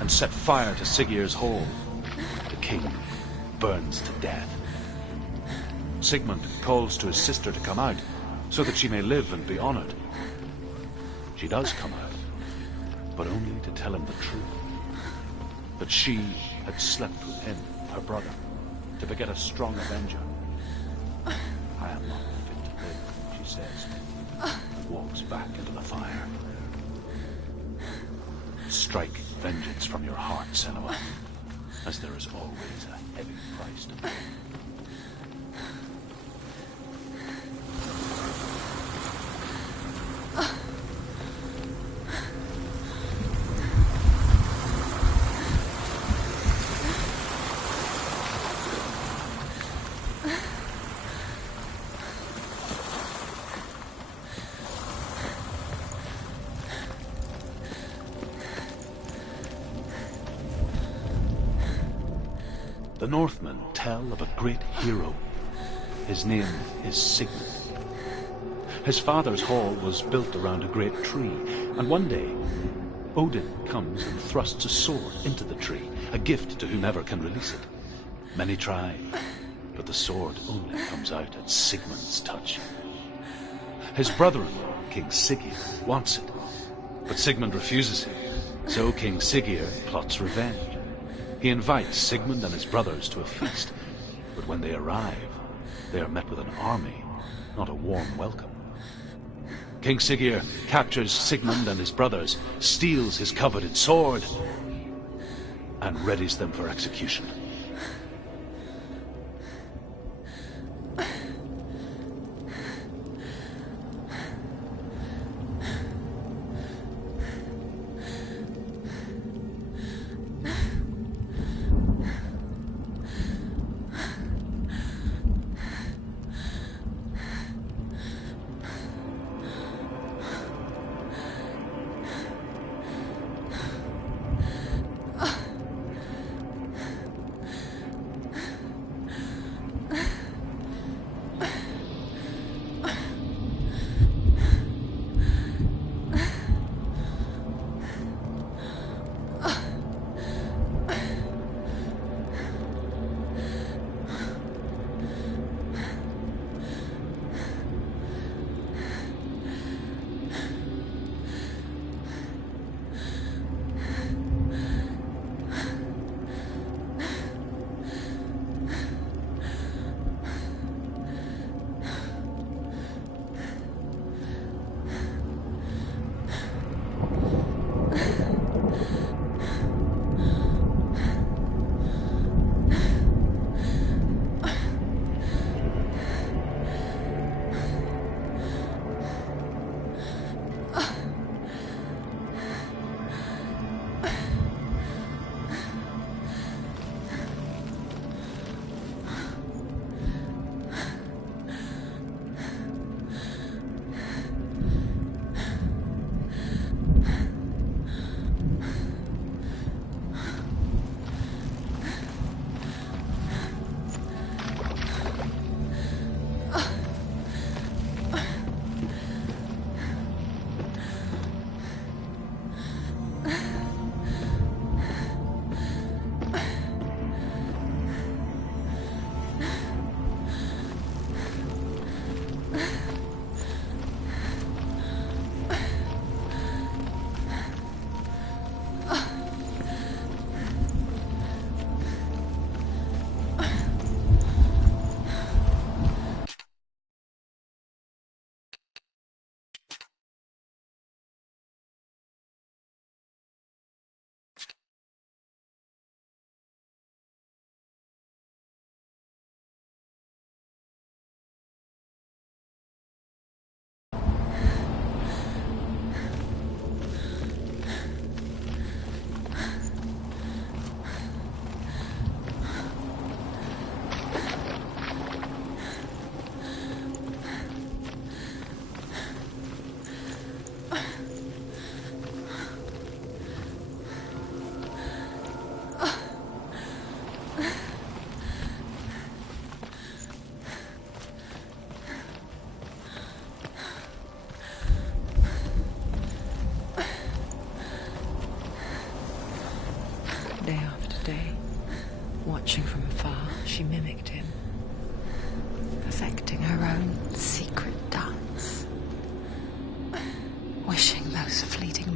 and set fire to Siggeir's hall. The king burns to death. Sigmund calls to his sister to come out, so that she may live and be honored. She does come out, but only to tell him the truth. That she had slept with him, her brother, to beget a strong avenger. I am not fit to live, she says, and walks back into the fire. Strike vengeance from your heart, Senu, as there is always a heavy price to pay. The Northmen tell of a great hero. His name is Sigmund. His father's hall was built around a great tree, and one day Odin comes and thrusts a sword into the tree, a gift to whomever can release it. Many try, but the sword only comes out at Sigmund's touch. His brother-in-law, King Siggeir, wants it, but Sigmund refuses him, so King Siggeir plots revenge. He invites Sigmund and his brothers to a feast, but when they arrive, they are met with an army, not a warm welcome. King Siggeir captures Sigmund and his brothers, steals his coveted sword, and readies them for execution.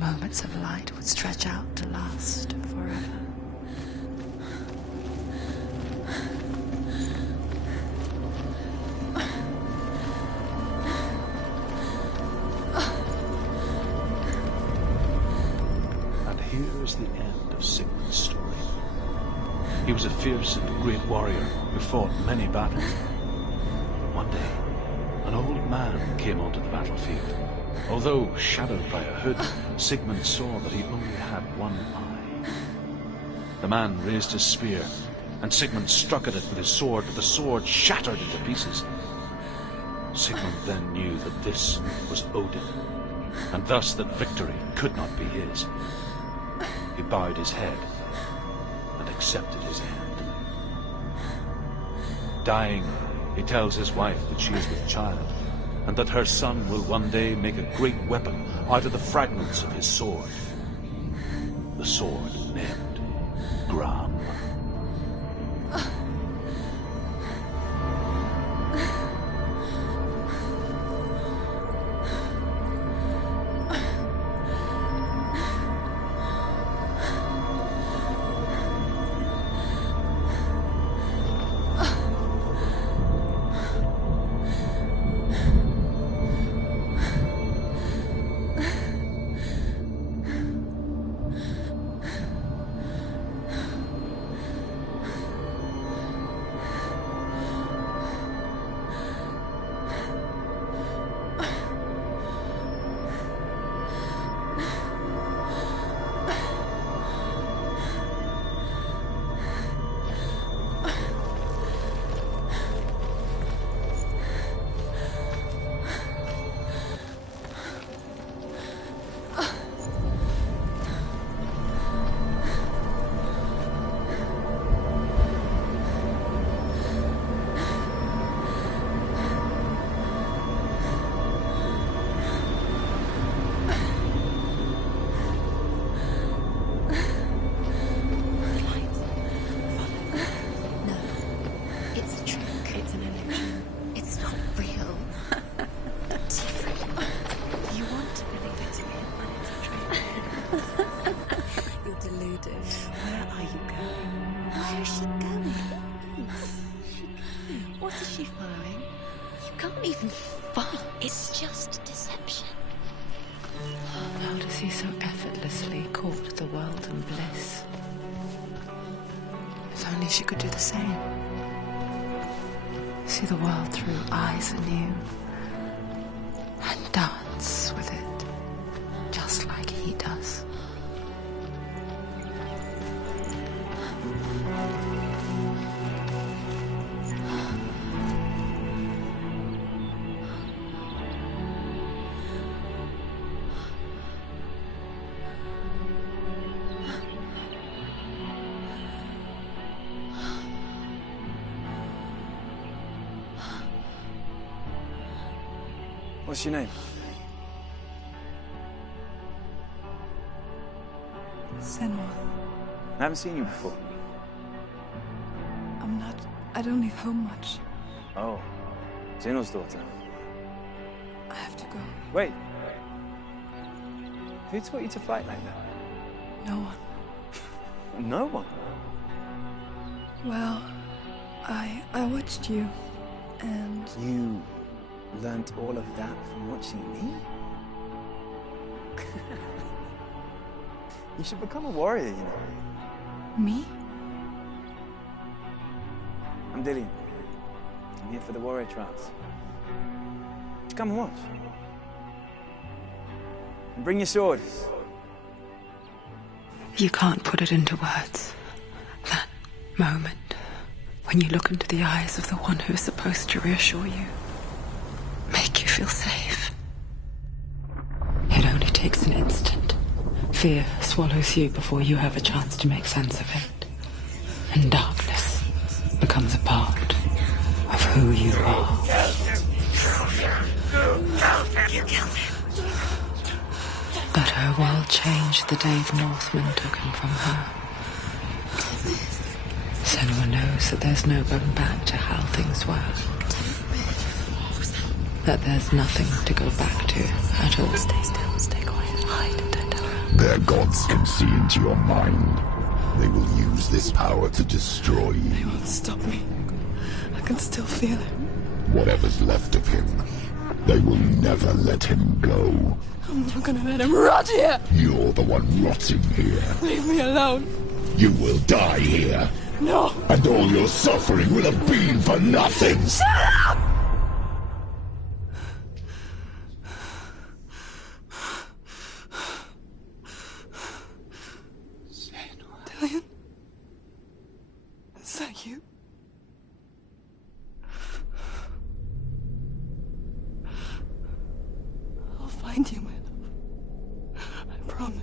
moments of light would stretch out to last forever. And here is the end of Sigmund's story. He was a fierce and great warrior who fought many battles. One day, an old man came onto the battlefield. Although shadowed by a hood, Sigmund saw that he only had one eye. The man raised his spear, and Sigmund struck at it with his sword, but the sword shattered into pieces. Sigmund then knew that this was Odin, and thus that victory could not be his. He bowed his head and accepted his end. Dying, he tells his wife that she is with child, and that her son will one day make a great weapon out of the fragments of his sword. The sword named Gram. He so effortlessly caught the world in bliss. If only she could do the same. See the world through eyes anew and dance with it, just like he does. What's your name? Senu. I haven't seen you before. I don't leave home much. Oh, Zenu's daughter. I have to go. Wait. Who taught you to fight like that? No one. No one? Well, I watched you, and... You learnt all of that from watching me? You should become a warrior, you know. Me? I'm Dillian. I'm here for the warrior trials. Come and watch. And bring your sword. You can't put it into words. That moment when you look into the eyes of the one who is supposed to reassure you, make you feel safe. It only takes an instant. Fear swallows you before you have a chance to make sense of it. And darkness becomes a part of who you are. But her world changed the day the Northmen took him from her. Senu knows that there's no going back to how things were. That there's nothing to go back to at all. Stay still, stay quiet, hide, don't tell her. Their gods can see into your mind. They will use this power to destroy you. They won't stop me. I can still feel it. Whatever's left of him, they will never let him go. I'm not gonna let him rot here! You're the one rotting here. Leave me alone! You will die here. No! And all your suffering will have been for nothing! Shut up! Dillion? Is that you? I'll find you, my love. I promise.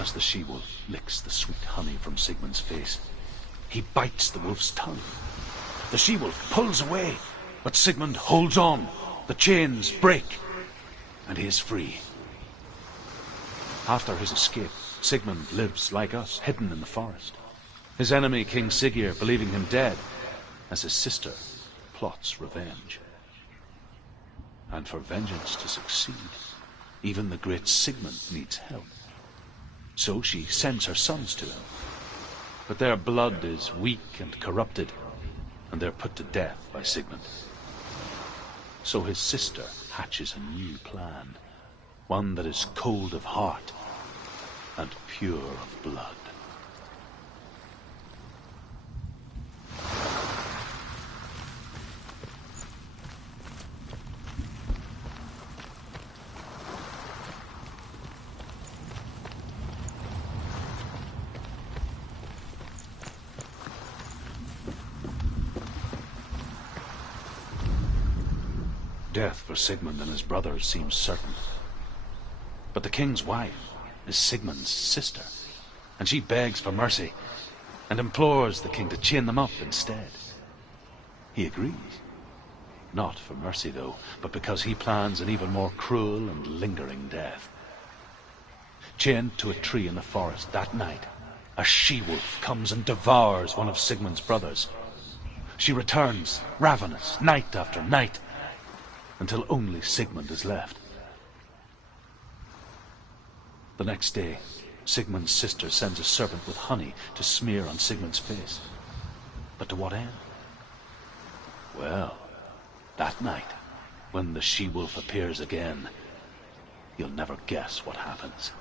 As the she-wolf licks the sweet honey from Sigmund's face, he bites the wolf's tongue. The she-wolf pulls away, but Sigmund holds on. The chains break, and he is free. After his escape, Sigmund lives like us, hidden in the forest. His enemy, King Siggeir, believing him dead, as his sister plots revenge. And for vengeance to succeed, even the great Sigmund needs help. So she sends her sons to him. But their blood is weak and corrupted, and they're put to death by Sigmund. So his sister hatches a new plan, one that is cold of heart and pure of blood. Death for Sigmund and his brothers seems certain. But the king's wife is Sigmund's sister, and she begs for mercy and implores the king to chain them up instead. He agrees. Not for mercy, though, but because he plans an even more cruel and lingering death. Chained to a tree in the forest that night, a she-wolf comes and devours one of Sigmund's brothers. She returns, ravenous, night after night, until only Sigmund is left. The next day, Sigmund's sister sends a servant with honey to smear on Sigmund's face. But to what end? Well, that night, when the she-wolf appears again, you'll never guess what happens.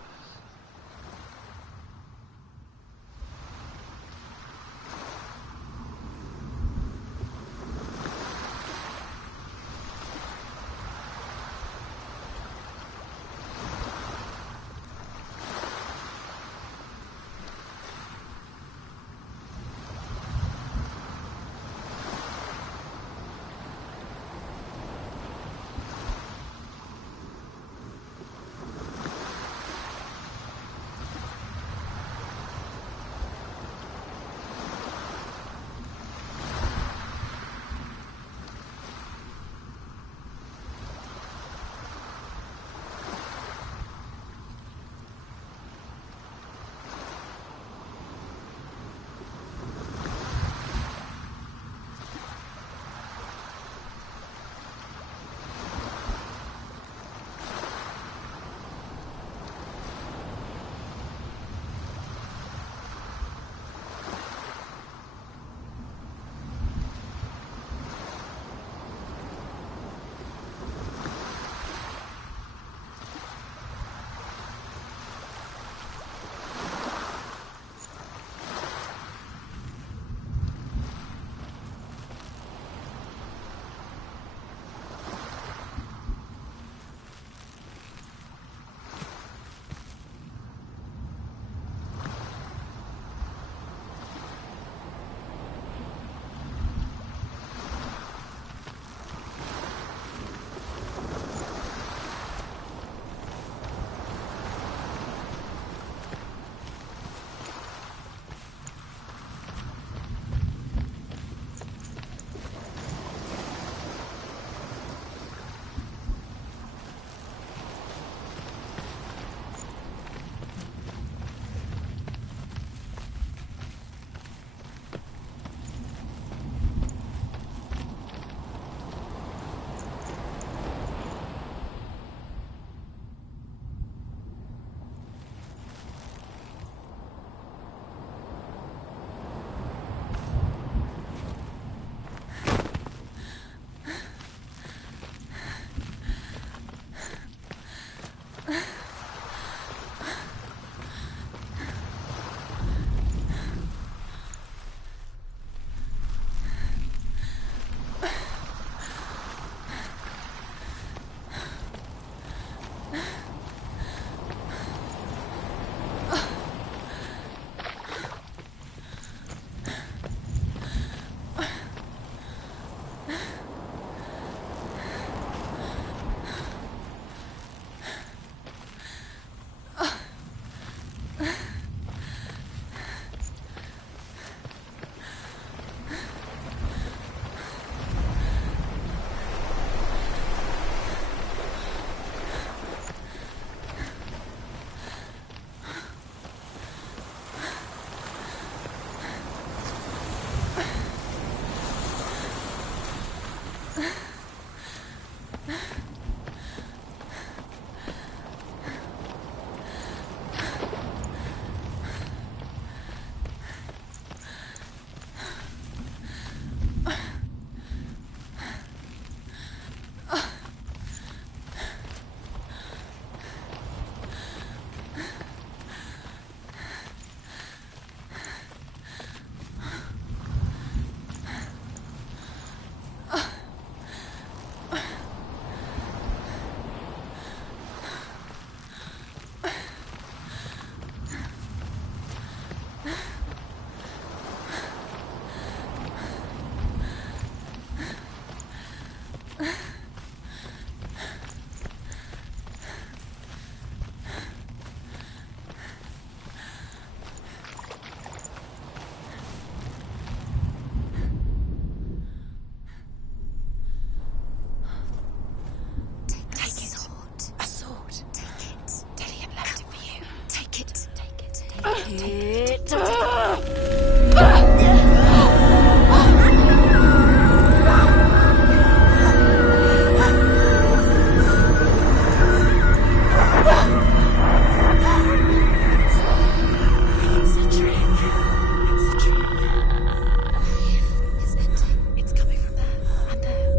It's coming from there and there.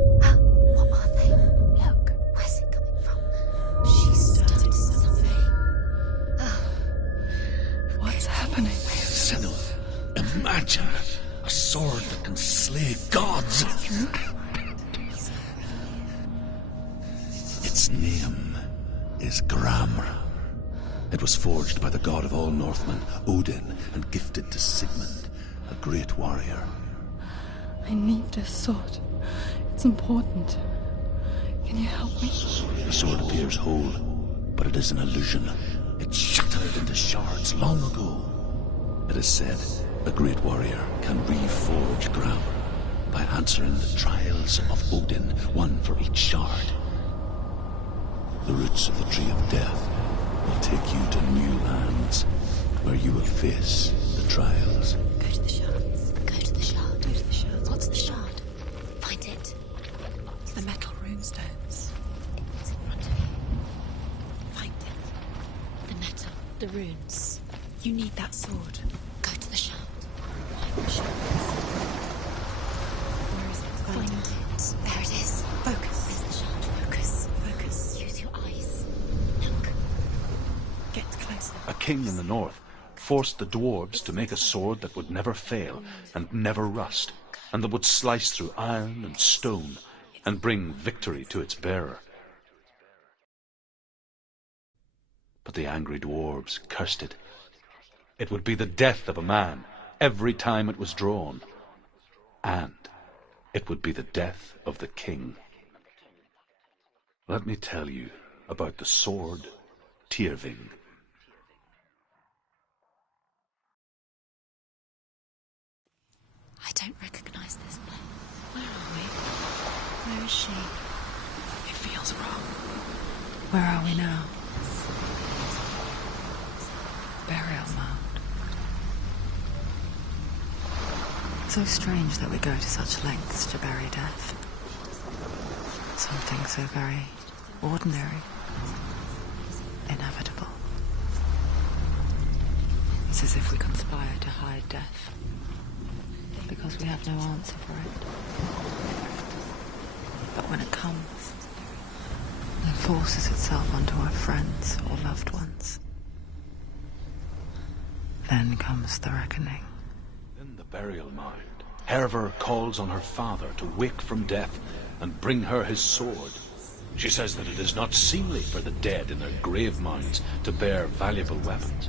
What are they? Look, where's it coming from? She started something. What's happening? Senu, imagine a sword that can slay gods. Its name is Gramr. It was forged by the god of all Northmen, Odin, and gifted to Sigmund, a great warrior. I need this sword. It's important. Can you help me? The sword appears whole, but it is an illusion. It shattered into shards long ago. It is said a great warrior can reforge Gramr by answering the trials of Odin, one for each shard. The roots of the Tree of Death will take you to new lands where you will face the trials. Go to the shards. Go to the shard. Go to the shards. What's the shard? Find it. It's the metal runestones. It's in front of you. Find it. The metal. The runes. You need that sword. Go to the shard. Find the shards. Where is it? Find it. There it is. Focus. There's the shard. Focus. Focus. Use your eyes. Look. Get closer. A king in the north forced the dwarves to make a sword that would never fail and never rust, and that would slice through iron and stone and bring victory to its bearer. But the angry dwarves cursed it. It would be the death of a man every time it was drawn, and it would be the death of the king. Let me tell you about the sword Tyrving. I don't recognize this place. Where are we? Where is she? It feels wrong. Where are we now? Burial mound. So strange that we go to such lengths to bury death. Something so very ordinary, inevitable. It's as if we conspire to hide death, because we have no answer for it. But when it comes, it forces itself onto our friends or loved ones. Then comes the reckoning. In the burial mound, Hervor calls on her father to wake from death and bring her his sword. She says that it is not seemly for the dead in their grave mounds to bear valuable weapons.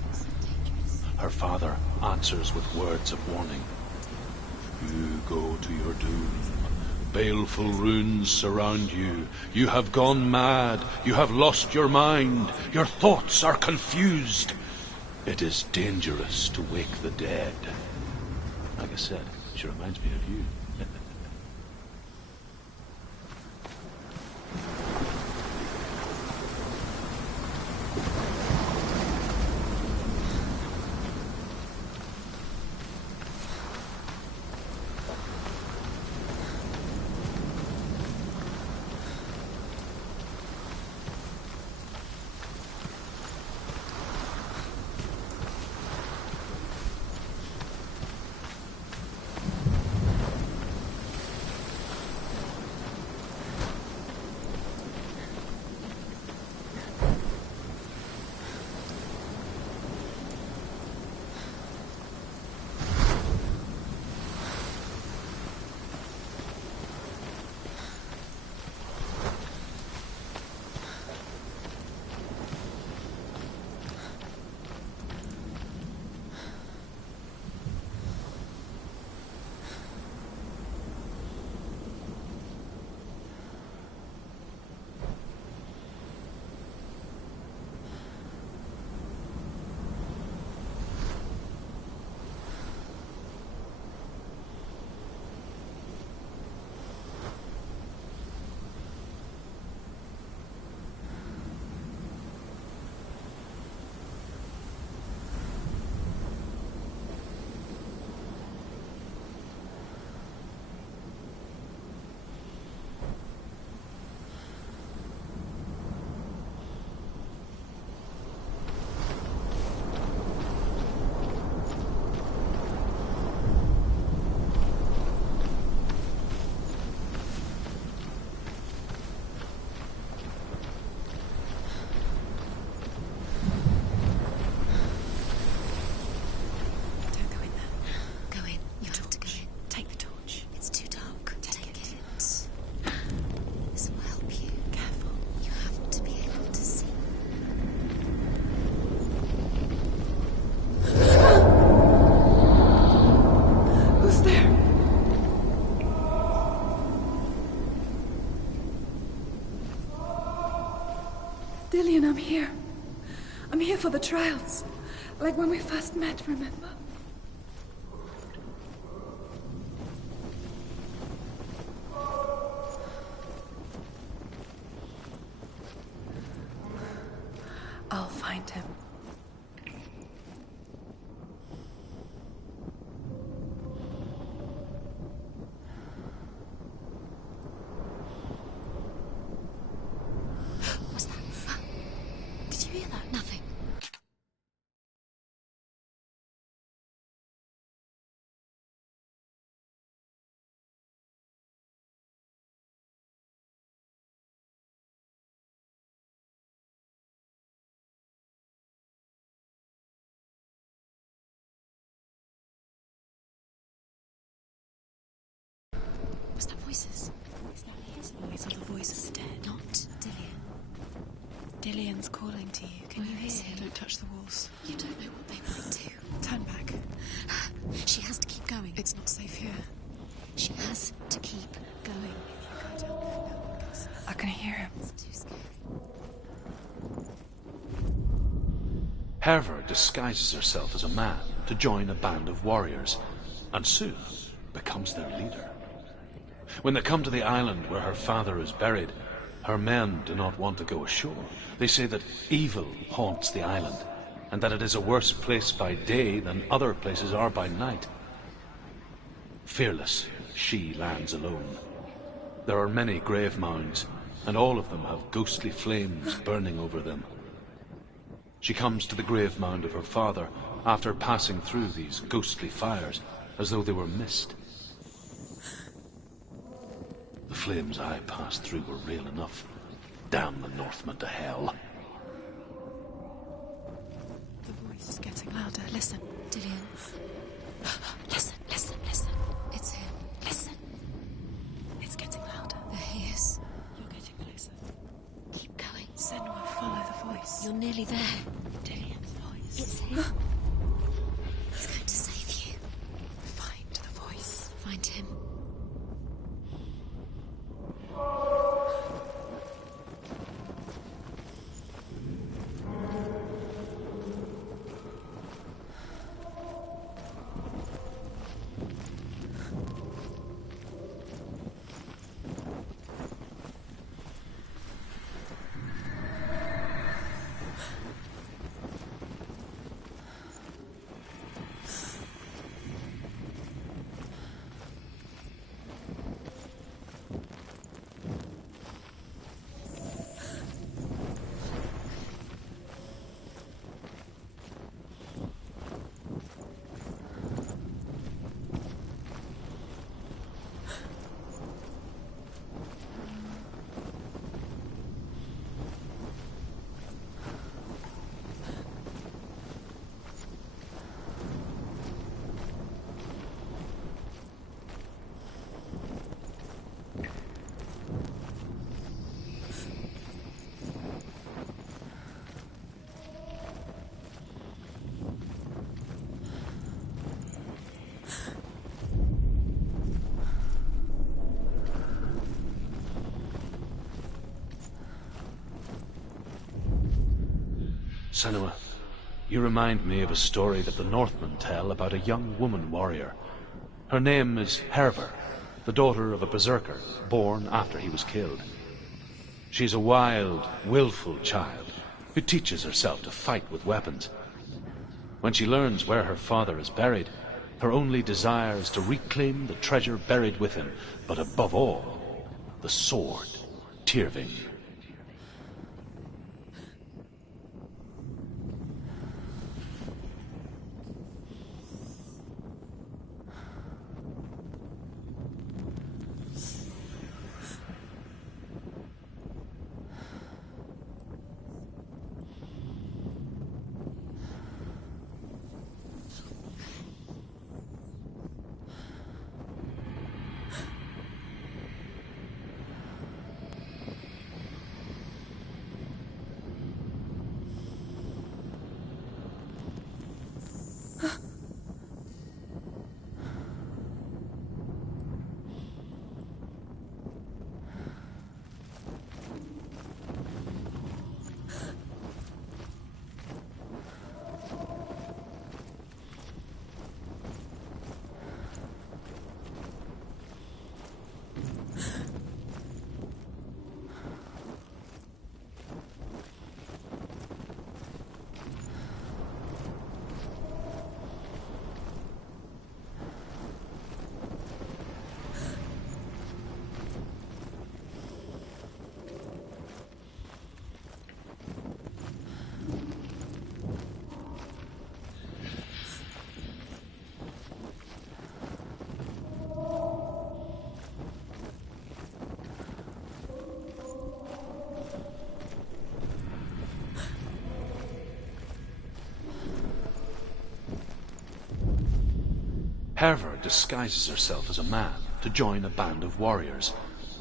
Her father answers with words of warning. You go to your doom. Baleful runes surround you. You have gone mad. You have lost your mind. Your thoughts are confused. It is dangerous to wake the dead. Like I said, she reminds me of you. Dillian, I'm here. I'm here for the trials. Like when we first met, remember? I'll find him. What's that? Did you hear that? Nothing. Was that voices? Is that his voice or the voice of the dead? Not Dillian. Dillian's calling to you. Can you hear him? Don't touch the walls. You don't know what they might do. Turn back. She has to keep going. It's not safe here. She has to keep going. Go down there. No one can see. I can hear him. It's too scary. Herver disguises herself as a man to join a band of warriors, and soon becomes their leader. When they come to the island where her father is buried, her men do not want to go ashore. They say that evil haunts the island, and that it is a worse place by day than other places are by night. Fearless, she lands alone. There are many grave mounds, and all of them have ghostly flames burning over them. She comes to the grave mound of her father after passing through these ghostly fires, as though they were mist. The flames I passed through were real enough. Damn the Northmen to hell. The voice is getting louder. Listen. Dillian. Listen, listen, listen. It's him. Listen. It's getting louder. There he is. You're getting closer. Keep going. Senu, follow the voice. You're nearly there. Dillian's voice. It's him. He's going to save you. Find the voice. Find him. Senu, you remind me of a story that the Northmen tell about a young woman warrior. Her name is Herver, the daughter of a berserker born after he was killed. She is a wild, willful child who teaches herself to fight with weapons. When she learns where her father is buried, her only desire is to reclaim the treasure buried with him, but above all, the sword, Tyrving. Herver disguises herself as a man to join a band of warriors,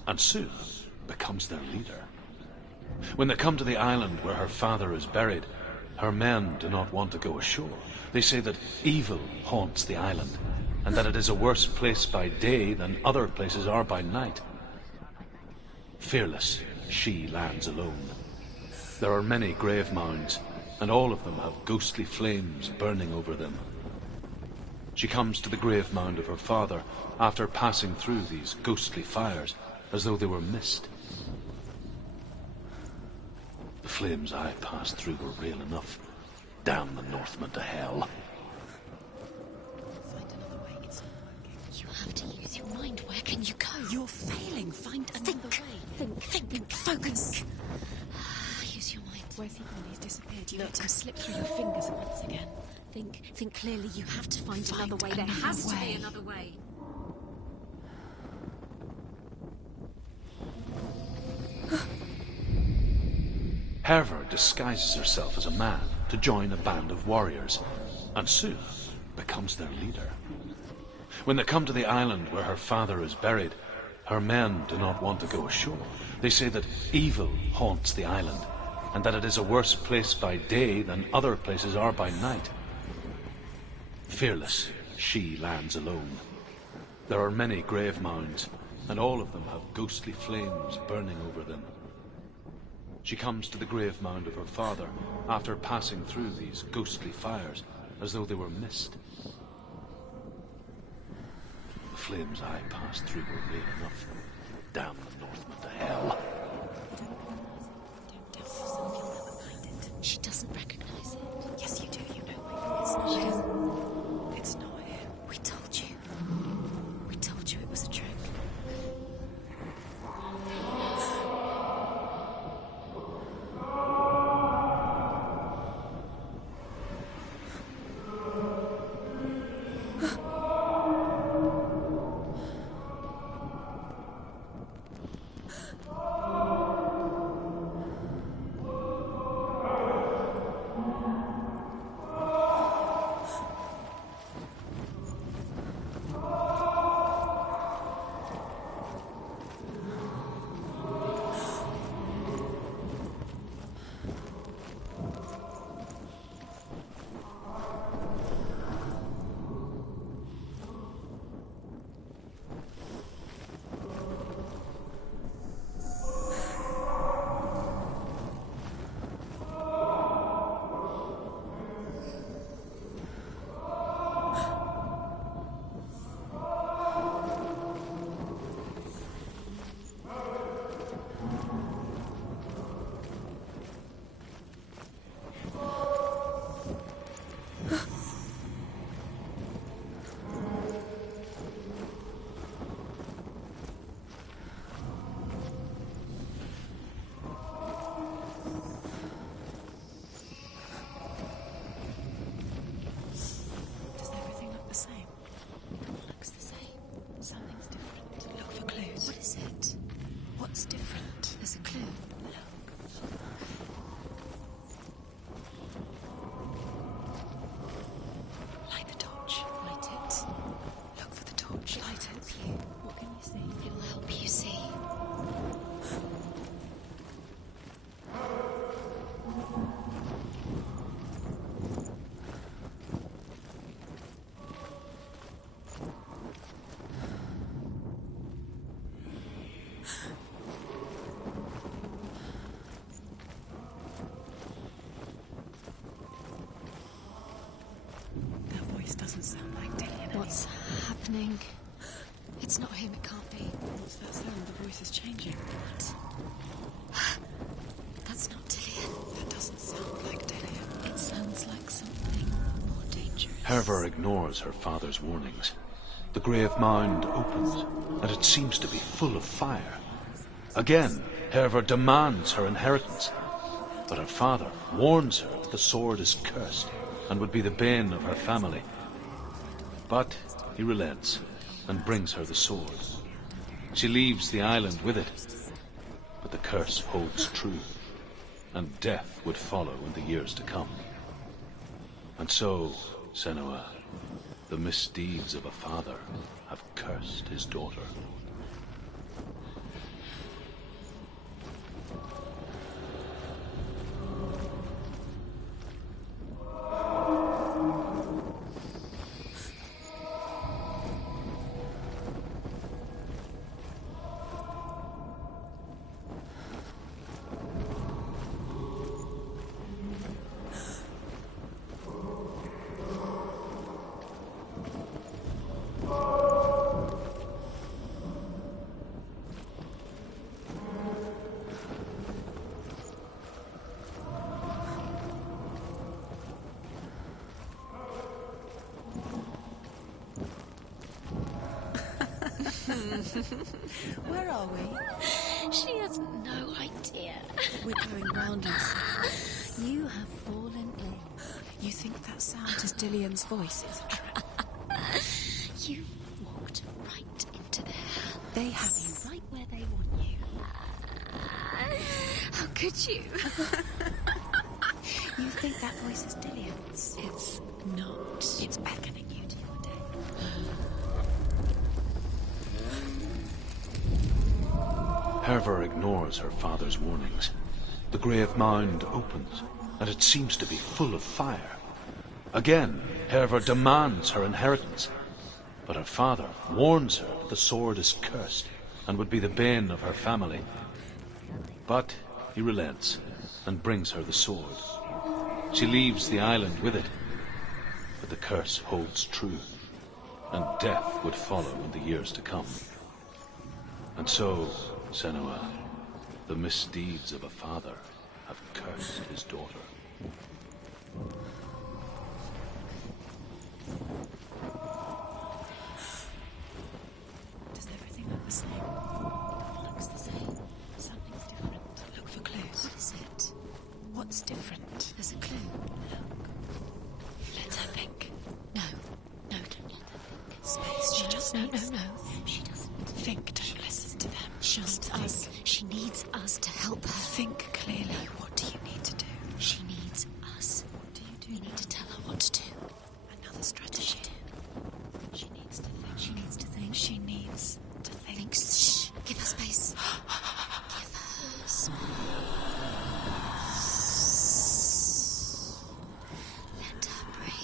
and soon becomes their leader. When they come to the island where her father is buried, her men do not want to go ashore. They say that evil haunts the island, and that it is a worse place by day than other places are by night. Fearless, she lands alone. There are many grave mounds, and all of them have ghostly flames burning over them. She comes to the grave mound of her father after passing through these ghostly fires, as though they were mist. The flames I passed through were real enough. Damn the Northmen to hell. Find another way. It's not working. You have to use your mind. Where can you go? You're failing. Find another way. Think. Focus. Use your mind. Where's he gone? He's disappeared. You let him slip through your fingers once again. Think clearly. You have to find another way. There has to be another way. Herver disguises herself as a man to join a band of warriors, and soon becomes their leader. When they come to the island where her father is buried, her men do not want to go ashore. They say that evil haunts the island, and that it is a worse place by day than other places are by night. Fearless, she lands alone. There are many grave mounds, and all of them have ghostly flames burning over them. She comes to the grave mound of her father after passing through these ghostly fires, as though they were mist. The flames I passed through were real enough. Damn the Northmen to hell. Don't doubt yourself. You'll never find it. She doesn't recognize it. Yes, you do. You know where it is. It's not him. We told you. We told you it was a trick. Doesn't sound like Dillian. What's happening? It's not him, it can't be. What's that sound? The voice is changing. What? That's not Dillian. That doesn't sound like Dillian. It sounds like something more dangerous. Herver ignores her father's warnings. The grave mound opens, and it seems to be full of fire. Again, Herver demands her inheritance, but her father warns her that the sword is cursed and would be the bane of her family. But he relents and brings her the sword. She leaves the island with it, but the curse holds true, and death would follow in the years to come. And so, Senua, The misdeeds of a father have cursed his daughter. Where are we? She has no idea. We're going round in circles. You have fallen in. You think that sound is Dillian's voice? It's a trap. You walked right into their hands. They have you right where they want you. How could you? You think that voice is Dillian's? It's not. It's beckoning you to your day. Herva ignores her father's warnings. The grave mound opens, and it seems to be full of fire. Again, Herva demands her inheritance, but her father warns her that the sword is cursed and would be the bane of her family. But he relents and brings her the sword. She leaves the island with it, but the curse holds true, and death would follow in the years to come. And so, Senua, the misdeeds of a father have cursed his daughter. Does everything look the same? It looks the same. Something's different. Look for clues. What is it? What's different? There's a clue. Look. Let her think. No. No, don't let her think. Space. She just... No. She doesn't. Think. Don't listen to them. Just think. us. She needs us to help her. Think clearly. What do you need to do? She needs us. What do you do? We need to tell her what to do. Another strategy. She needs to think. She needs to think. She needs to think. Shh. Give her space. Give her space. Let her breathe.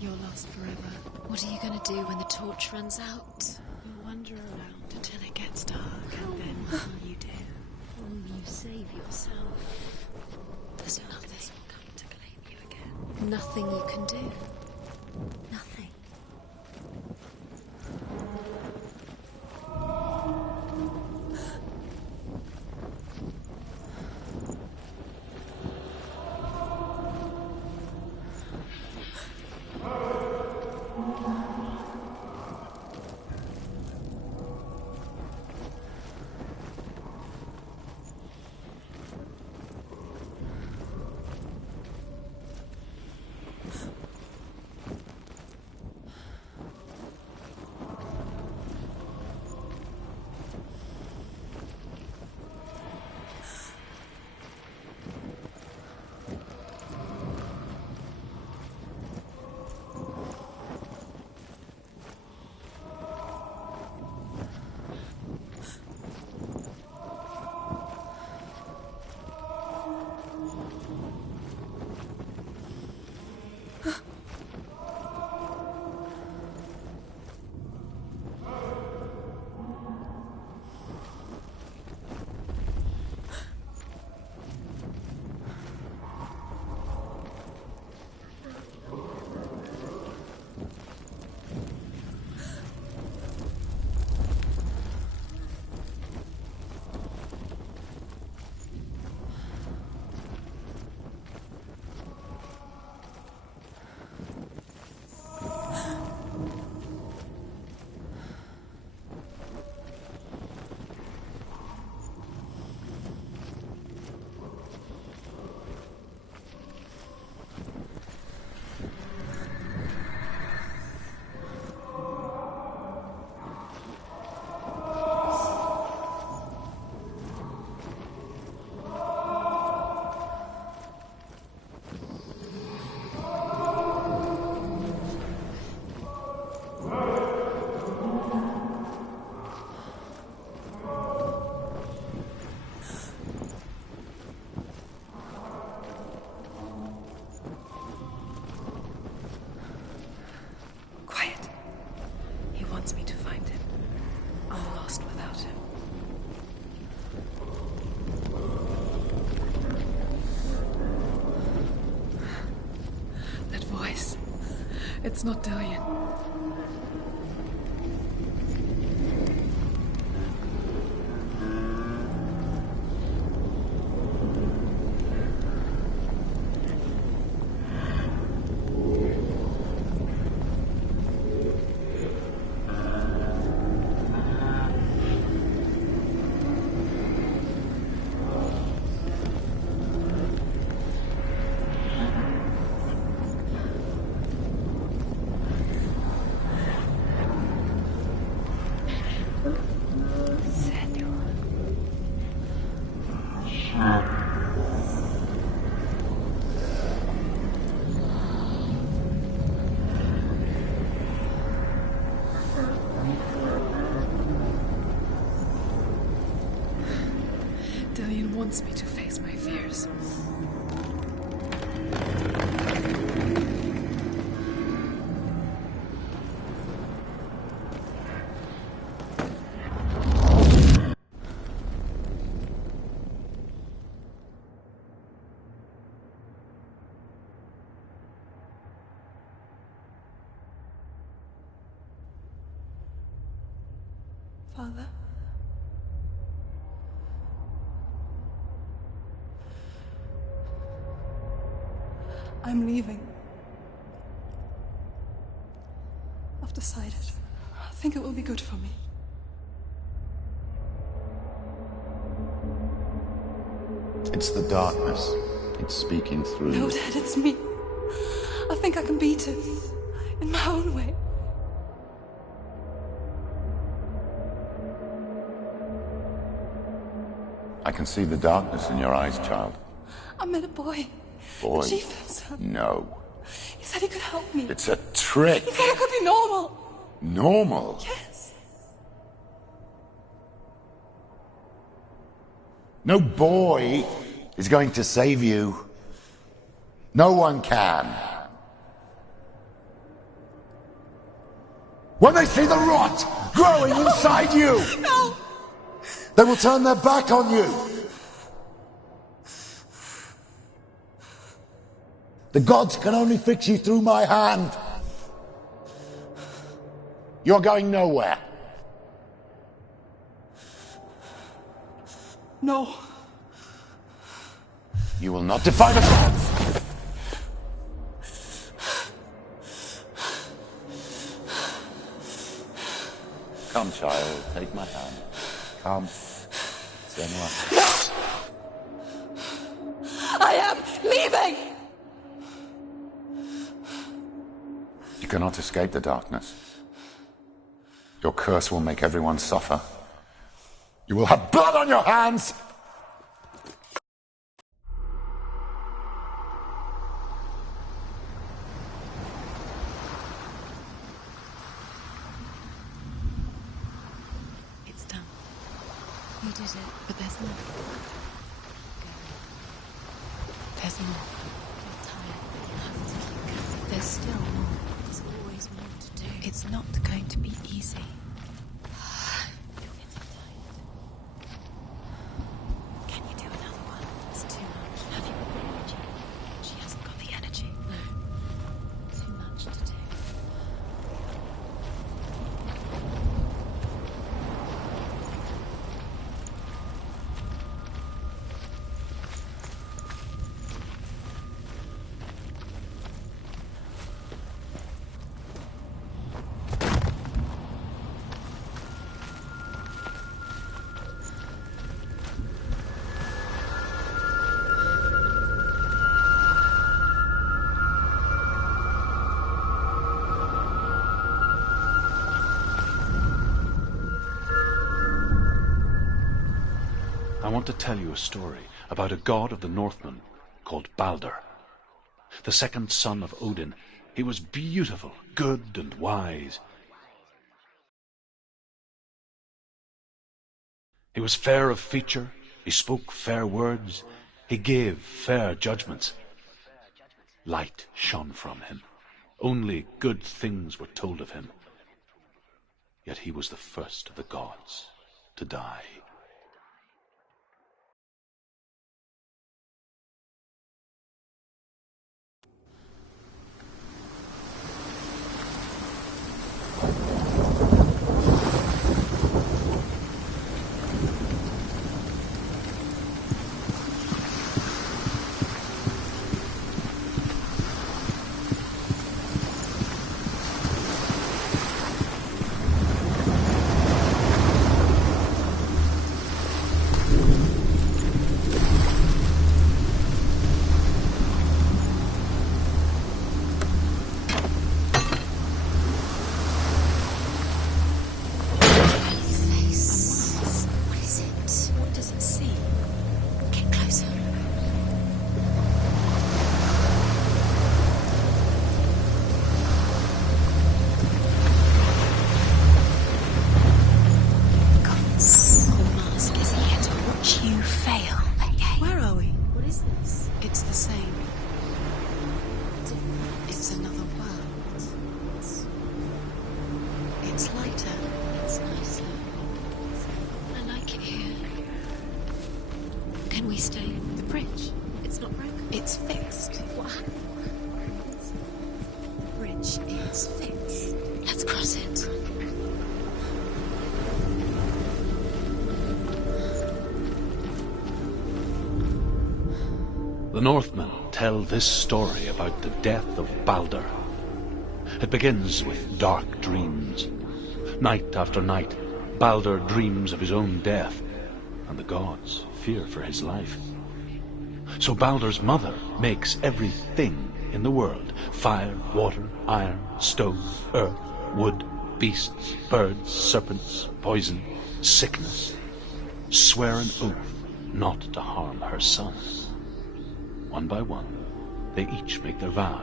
You're lost forever. What are you going to do when the torch runs out? You'll wander around until it gets dark, and then what will you do? Will you save yourself? There's nothing will come to claim you again. Nothing you can do. Nothing. It's not Dillian. Senu. Dillian wants me to face my fears. Father? I'm leaving. I've decided. I think it will be good for me. It's the darkness. It's speaking through No, you. Dad, it's me. I think I can beat it. In my own way. I can see the darkness in your eyes, child. I met a boy. Boy. The chief said so. No. He said he could help me. It's a trick. He said I could be normal. Normal. Yes. No boy is going to save you. No one can. When they see the rot growing inside you, No! they will turn their back on you. The gods can only fix you through my hand. You're going nowhere. No. You will not defy the gods. Come, child, take my hand. Come. Senu. I am leaving! You cannot escape the darkness. Your curse will make everyone suffer. You will have blood on your hands! It's done. You did it, but there's more. There's more. You're tired, but you have to keep going. There's still more. There's always more to do. It's not going to be easy. You're getting tired. Can you do another one? It's too much. Have you got the energy? She hasn't got the energy. No. Too much to do. I want to tell you a story about a god of the Northmen called Balder. The second son of Odin. He was beautiful, good and wise. He was fair of feature, he spoke fair words, he gave fair judgments. Light shone from him. Only good things were told of him. Yet he was the first of the gods to die. fits. Let's cross it. The Northmen tell this story about the death of Balder. It begins with dark dreams. Night after night, Balder dreams of his own death, and the gods fear for his life. So Balder's mother makes everything in the world: fire, water, iron, stone, earth, wood, beasts, birds, serpents, poison, sickness, swear an oath not to harm her son. One by one, they each make their vow.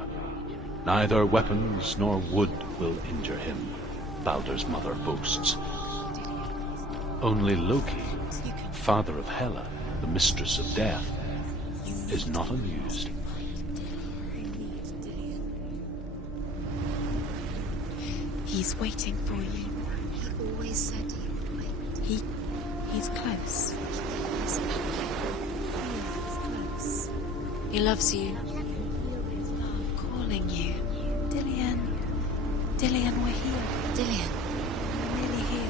Neither weapons nor wood will injure him, Balder's mother boasts. Only Loki, father of Hela, the mistress of death, is not amused. He's waiting for you. He always said he would wait. He's close. He's close. He loves you. Calling you. Dillian. Dillian, we're here. Dillian, we're really here.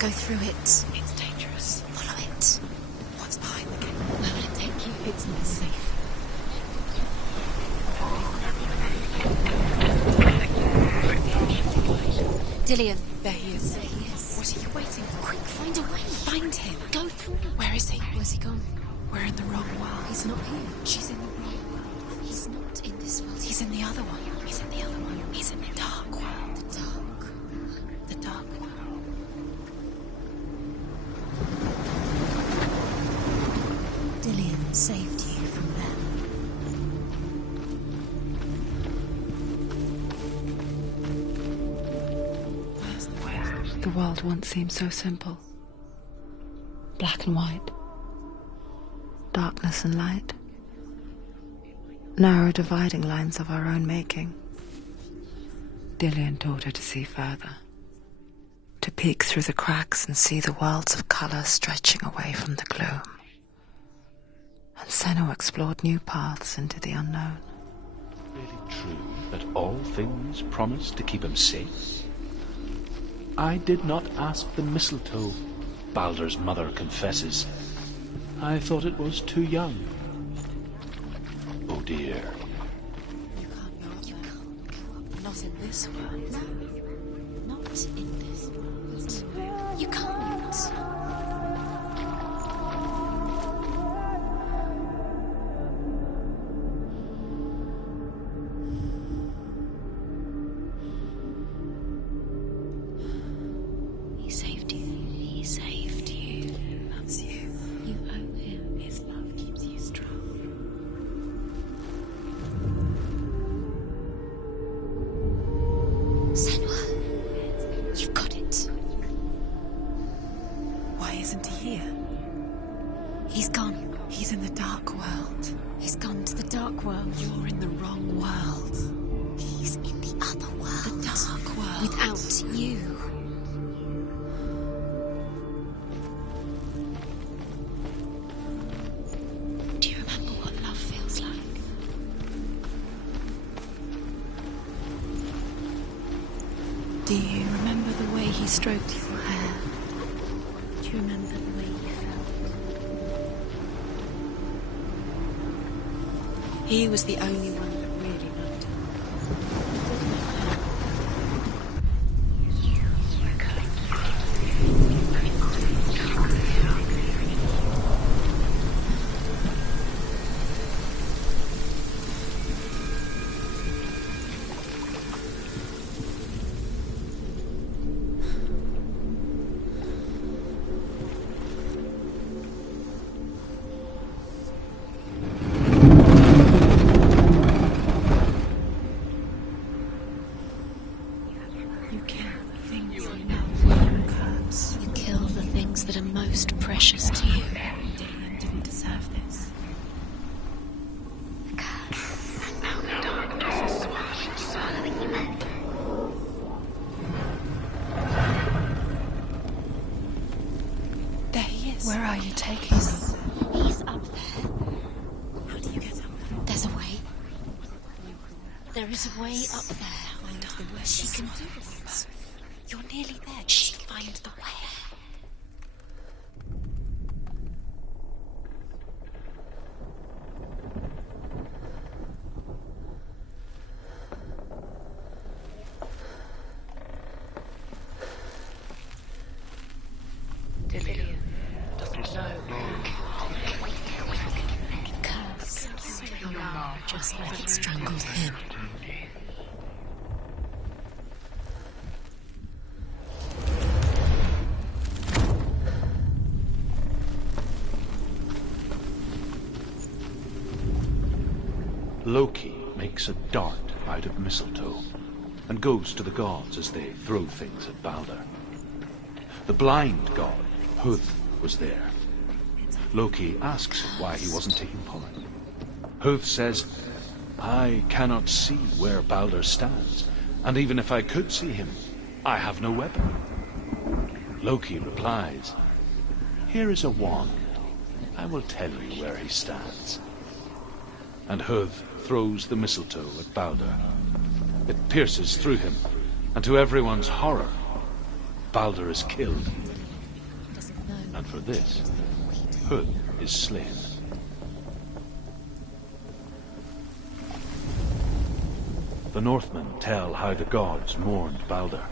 Go through it. It's dangerous. Follow it. What's behind the gate? Where will it take you? It's not safe. Dillian, there he is. There he is. What are you waiting for? Quick, find a way. Find him. Go through. Where is he? Where's he gone? We're in the wrong world. He's not here. She's in the wrong world. He's not in this world. He's in the other one. He's in the other one. He's in the dark world. The dark. The dark world. Dillian saved you from them. Where's the way? The world once seemed so simple. Black and white. Darkness and light. Narrow dividing lines of our own making. Dillian taught her to see further. To peek through the cracks and see the worlds of colour stretching away from the gloom. And Senu explored new paths into the unknown. Really true that all things promise to keep him safe? I did not ask the mistletoe, Balder's mother confesses. I thought it was too young. Oh dear. You can't go up. You can't go up. Not in this world. No. Not in this world. You can't. He saved you. He saved you. He loves you. You owe him. His love keeps you strong. Senua, you've got it. Why isn't he here? He's gone. He's in the dark world. He's gone to the dark world. You're in the wrong world. He's in the other world. The dark world. Without you. Do you remember what love feels like? Do you remember the way he stroked your hair? Do you remember the way you felt? He was the only one that really loved her. You kill the things you love. Curse. You kill the things that are most precious to you. Dillian didn't deserve this. The curse. And now the darkness is swallowing you up. There he is. Where are you taking me? He's up there. How do you get up there? There's a way. There is a way up there. She can do this. You're nearly there. She can find the way. Dillian doesn't know Curse. Just like it strangled him. Loki makes a dart out of mistletoe and goes to the gods as they throw things at Balder. The blind god, Hud, was there. Loki asks him why he wasn't taking part. Hud says, I cannot see where Balder stands, and even if I could see him, I have no weapon. Loki replies, here is a wand. I will tell you where he stands. And Hud throws the mistletoe at Balder. It pierces through him, and to everyone's horror, Balder is killed. And for this, Hud is slain. The Northmen tell how the gods mourned Balder.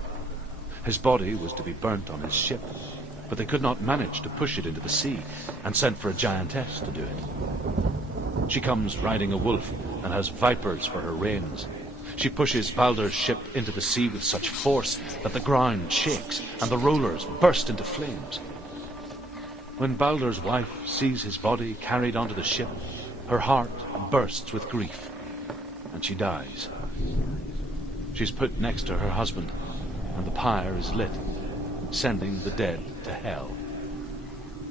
His body was to be burnt on his ship, but they could not manage to push it into the sea, and sent for a giantess to do it. She comes riding a wolf and has vipers for her reins. She pushes Balder's ship into the sea with such force that the ground shakes and the rollers burst into flames. When Balder's wife sees his body carried onto the ship, her heart bursts with grief, and she dies. She's put next to her husband, and the pyre is lit, sending the dead to hell.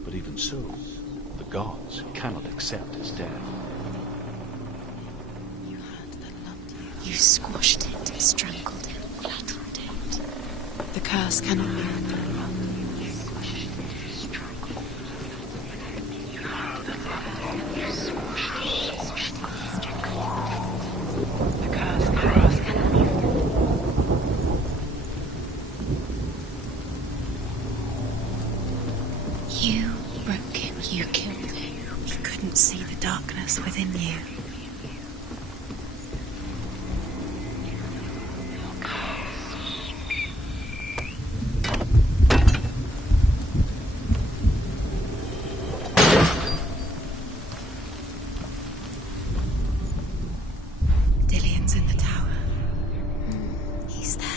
But even so, the gods cannot accept his death. You squashed it, strangled it, flattened it. The curse cannot be undone. You broke him, you killed him. You couldn't see the darkness within you. Dillian's in the tower. He's there.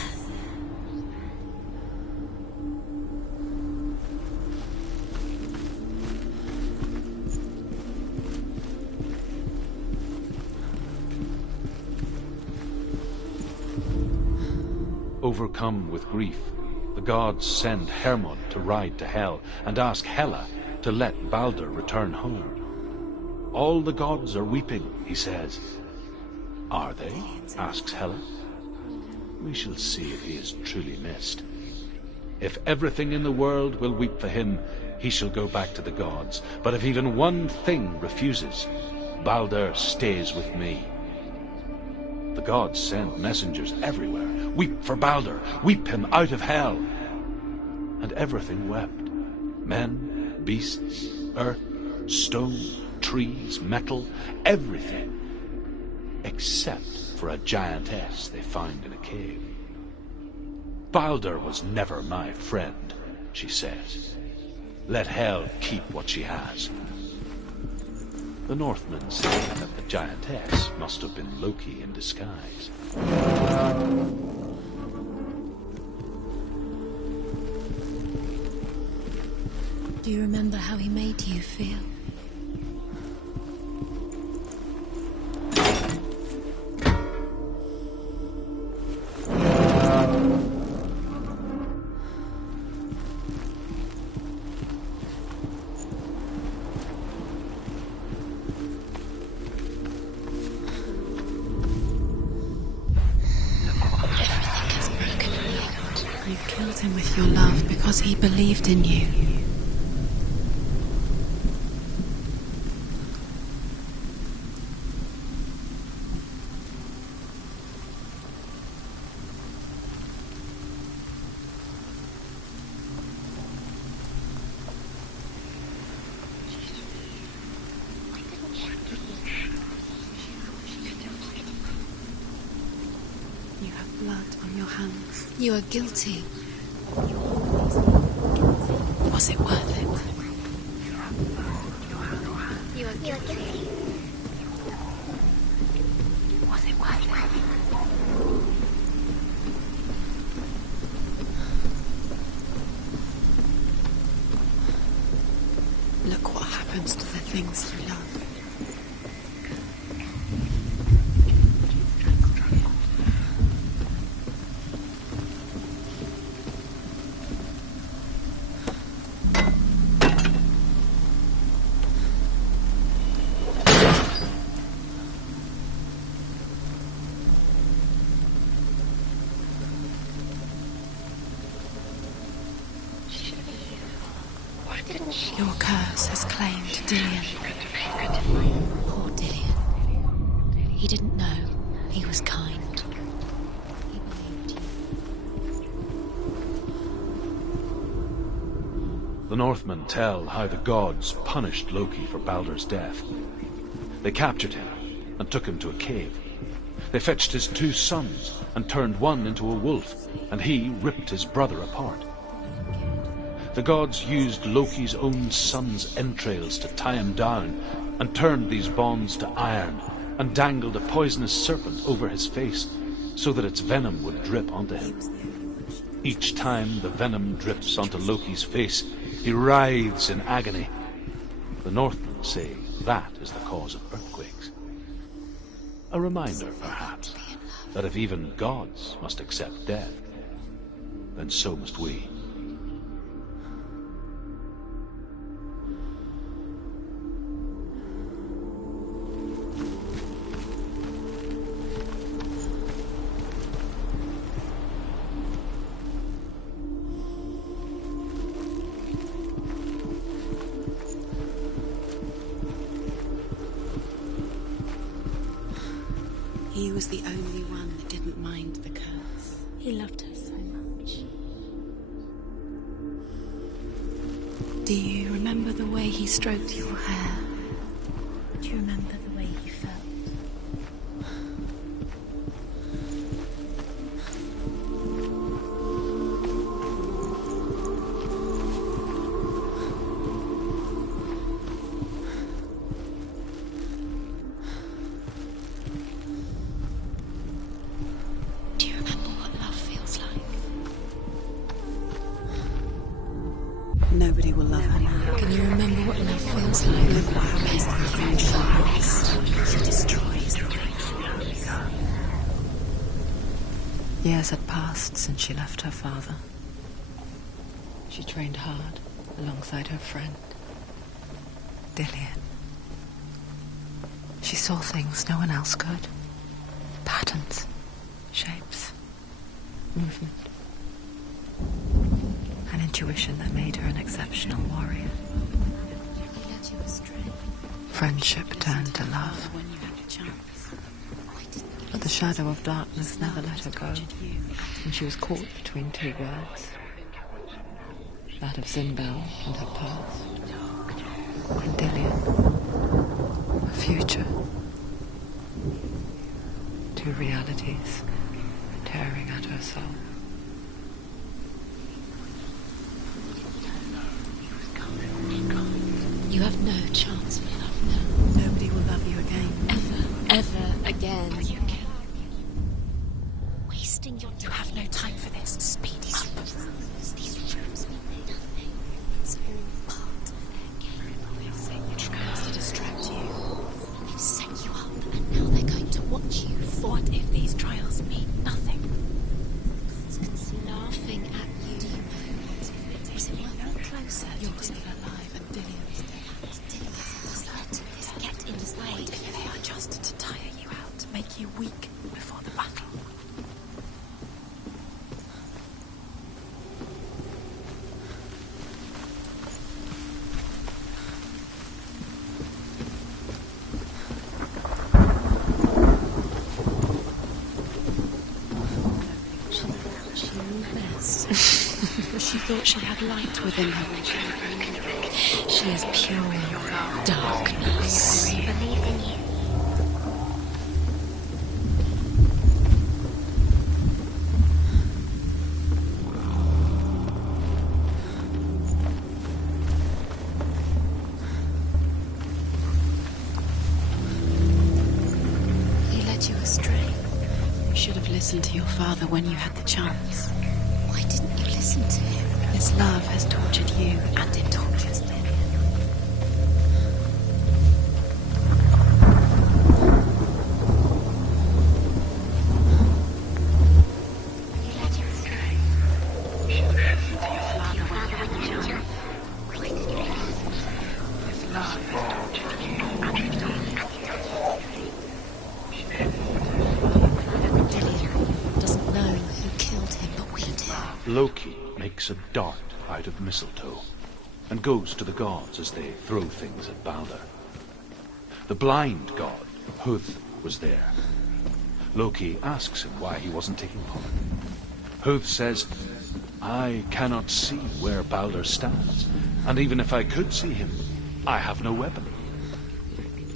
Overcome with grief, the gods send Hermod to ride to Hell and ask Hela to let Balder return home. All the gods are weeping, he says. Are they? Asks Hela. We shall see if he is truly missed. If everything in the world will weep for him, he shall go back to the gods. But if even one thing refuses, Balder stays with me. The gods send messengers everywhere. Weep for Balder, weep him out of hell. And everything wept. Men, beasts, earth, stone, trees, metal, everything. Except for a giantess they found in a cave. Balder was never my friend, she says. Let hell keep what she has. The Northmen say that the giantess must have been Loki in disguise. Do you remember how he made you feel? You killed him with your love because he believed in you. You have blood on your hands. You are guilty. Was it worth it? You are guilty. Was it worth it? Look what happens to the things you love. Your curse has claimed Dillian. Poor Dillian. He didn't know. He was kind. He believed you. The Northmen tell how the gods punished Loki for Baldur's death. They captured him and took him to a cave. They fetched his 2 sons and turned one into a wolf, and he ripped his brother apart. The gods used Loki's own son's entrails to tie him down, and turned these bonds to iron, and dangled a poisonous serpent over his face, so that its venom would drip onto him. Each time the venom drips onto Loki's face, he writhes in agony. The Northmen say that is the cause of earthquakes. A reminder, perhaps, that if even gods must accept death, then so must we. He was the only one that didn't mind the curse. He loved her so much. Do you remember the way he stroked your hair? Do you remember the way he felt? Do you remember what love feels like? Nobody will love her. Can you remember what love feels like? Look what happens to the things she loves. She destroys the Years had passed since she left her father. She trained hard alongside her friend, Dillian. She saw things no one else could. Patterns, shapes, movement. An intuition that made her an exceptional warrior. He led you astray. Friendship turned to love. When you had the chance. But the shadow of darkness never let her go, and she was caught between 2 worlds. That of Zimbel and her past, and Dillian, her future. 2 realities tearing at her soul. You have no chance for love now. Nobody will love you again. Ever again. You can. Wasting your time. You have no time for this. Speed is up. These rooms mean nothing. It's all part of their game. They're trying to distract you. They've set you up, and now they're going to watch you. What if these trials mean nothing? It's laughing at you. Do you know? Is it one more closer? You're still alive and Dillian's dead. Get in his way. They are just to tire you out, to make you weak before the battle. She thought she had light within her when she was born. She is pure darkness. I believe in you. He led you astray. You should have listened to your father when you had the chance. Why didn't you listen to him? This love has tortured you, and it tortures me. He led you astray. You should have listened to your father when you had the chance. Why didn't you listen? This love has tortured you, and it tortures me. Dillion doesn't know who killed him, but we do. Loki makes a dart out of mistletoe and goes to the gods as they throw things at Balder. The blind god, Huth, was there. Loki asks him why he wasn't taking part. Huth says, "I cannot see where Balder stands, and even if I could see him, I have no weapon."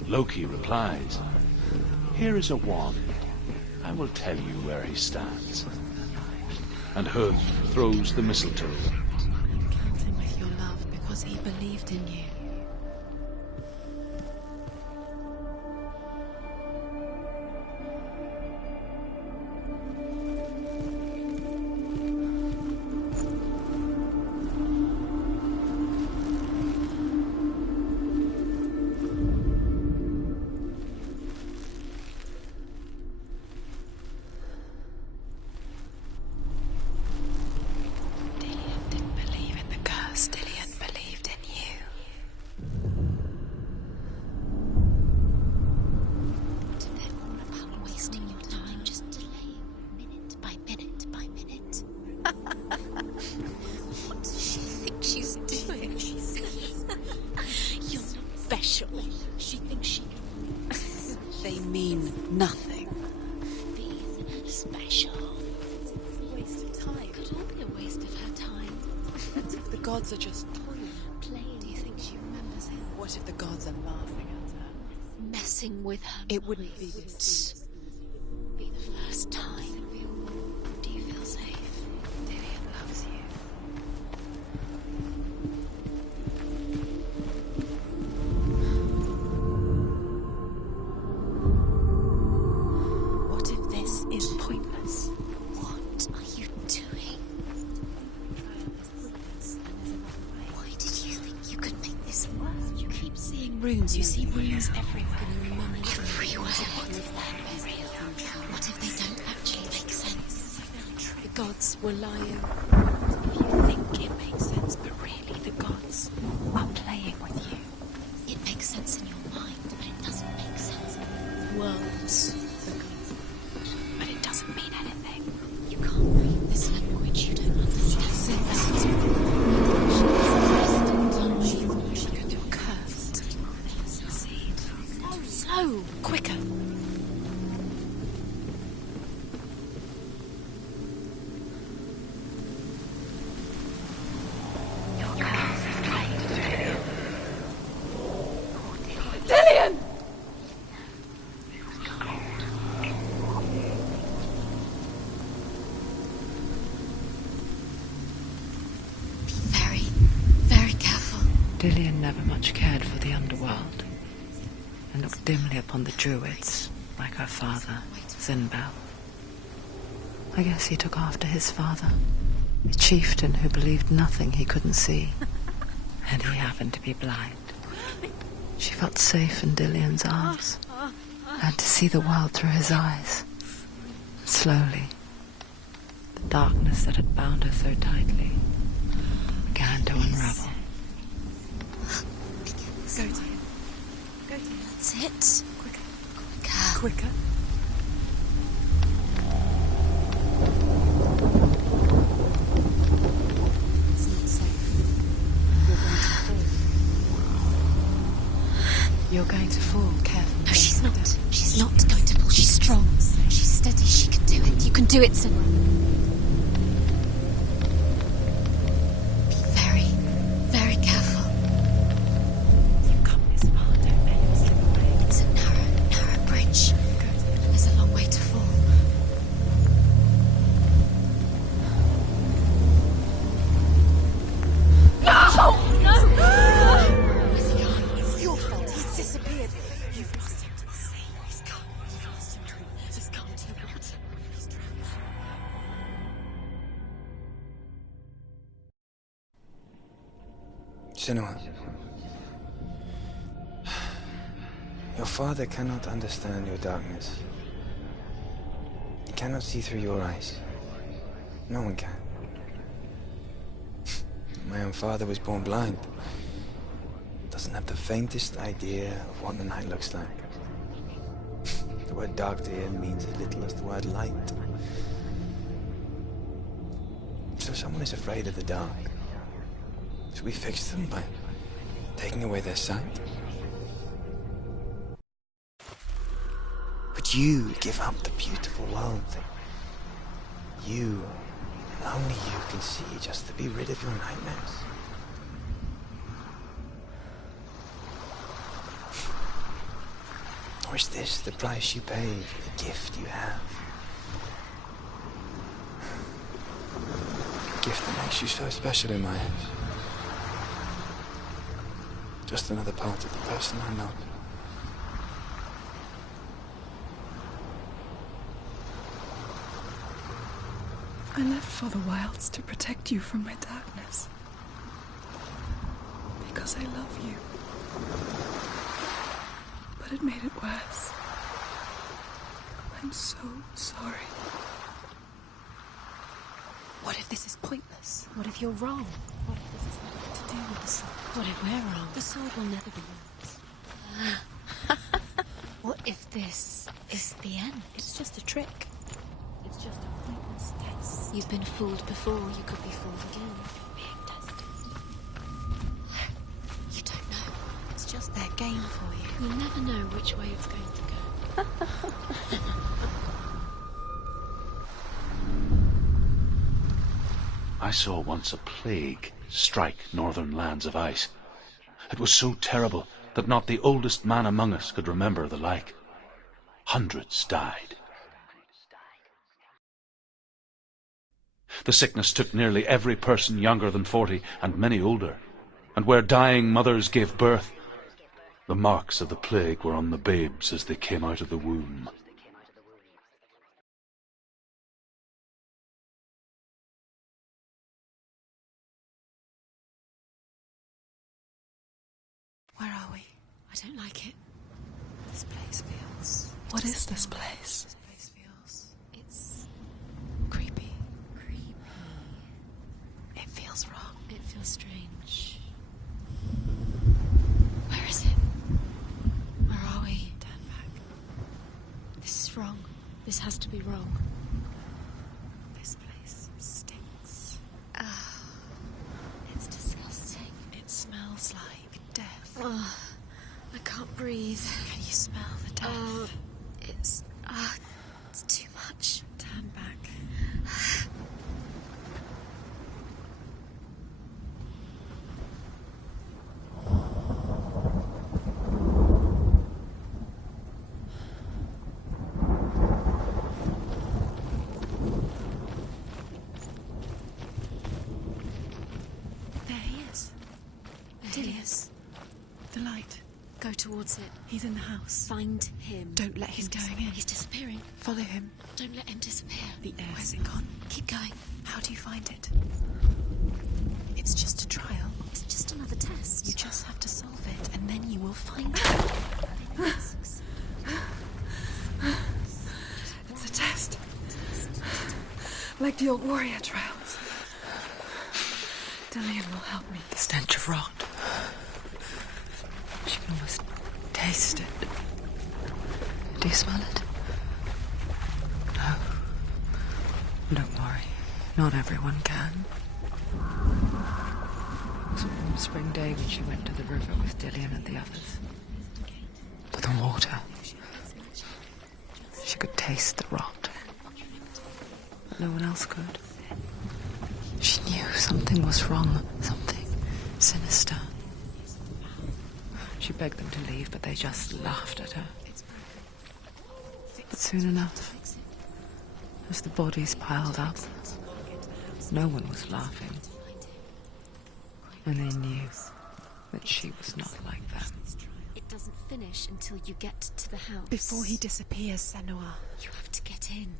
Loki replies, "Here is a wand. I will tell you where he stands." And Huth throws the mistletoe. Killed him with your love because he believed in you. Dillion didn't believe in the curse. Dillion believed in you. To them all about wasting your time, just delaying minute by minute by minute. What does she think she's doing? You're special. She thinks she They mean nothing. be special. It's a waste of time. Could all be a waste of her time. What if the gods are just Playing. Do you think she remembers him? What if the gods are laughing at her? Messing with her. It wouldn't be this. Be the first time. Do you feel safe? Dillion loves you. What if this is pointless? What are you doing? Why did you think you could make this work? You keep seeing runes. You see runes everywhere. Everywhere. What if they're real? What if they don't actually make sense? The gods were lying. If you think it makes sense, but really the gods are playing with you. It makes sense in your mind, but it doesn't make sense in words. The gods. But it doesn't mean anything. You can't read this language. You don't understand. You're cursed. Succeed. So quicker. Dillion! Be very, very careful. Dillion never much cared for the underworld and looked dimly upon the druids like her father, Zinbel. I guess he took after his father, a chieftain who believed nothing he couldn't see. And he happened to be blind. She felt safe in Dillion's arms, and to see the world through his eyes. Slowly, the darkness that had bound her so tightly began to unravel. Go to him. Go to him. That's it. Quicker. Quicker. Quicker. It's not safe. You're going to fall. Careful. No, she's not. She's not going to fall. She's strong. She's steady. She can do it. You can do it, Senu. Senu, your father cannot understand your darkness. He cannot see through your eyes. No one can. My own father was born blind. Doesn't have the faintest idea of what the night looks like. The word dark to him means as little as the word light. So someone is afraid of the dark. So we fix them by taking away their sight. But you give up the beautiful world that you, and only you, can see just to be rid of your nightmares. Or is this the price you pay for the gift you have? A gift that makes you so special in my eyes. Just another part of the person I love. I left for the wilds to protect you from my darkness. Because I love you. But it made it worse. I'm so sorry. What if this is pointless? What if you're wrong? What if this has nothing to do with the sword? What if we're wrong? The sword will never be yours. What if this is the end? It's just a trick. It's just a pointless test. You've been fooled before. You could be fooled again. Being tested. You don't know. It's just their game for you. You never know which way it's going to go. I saw once a plague strike northern lands of ice. It was so terrible that not the oldest man among us could remember the like. Hundreds died. The sickness took nearly every person younger than 40 and many older. And where dying mothers gave birth, the marks of the plague were on the babes as they came out of the womb. Where are we? I don't like it. This place feels... What is this place? This place feels... It's... creepy. Creepy. It feels wrong. It feels strange. Where is it? Where are we? Turn back. This is wrong. This has to be wrong. This place stinks. It's disgusting. It smells like death. I can't breathe. Can you smell the death? It's too much. Turn back. There he is. There he is. The light. Go towards it. He's in the house. Find him. Don't let him He's going in. He's disappearing. Follow him. Don't let him disappear. The air. Where's it gone? Keep going. How do you find it? It's just a trial. It's just another test. You just have to solve it, and then you will find it. It's a test. Like the old warrior trials. Dillian will help me. The stench of rot. She can almost taste it. Do you smell it? No. Don't worry. Not everyone can. It was a warm spring day when she went to the river with Dillian and the others. But the water... She could taste the rot. But no one else could. She knew something was wrong. Something sinister. She begged them to leave, but they just laughed at her. But soon enough, as the bodies piled up, no one was laughing. And they knew that she was not like them. It doesn't finish until you get to the house. Before he disappears, Senua. You have to get in.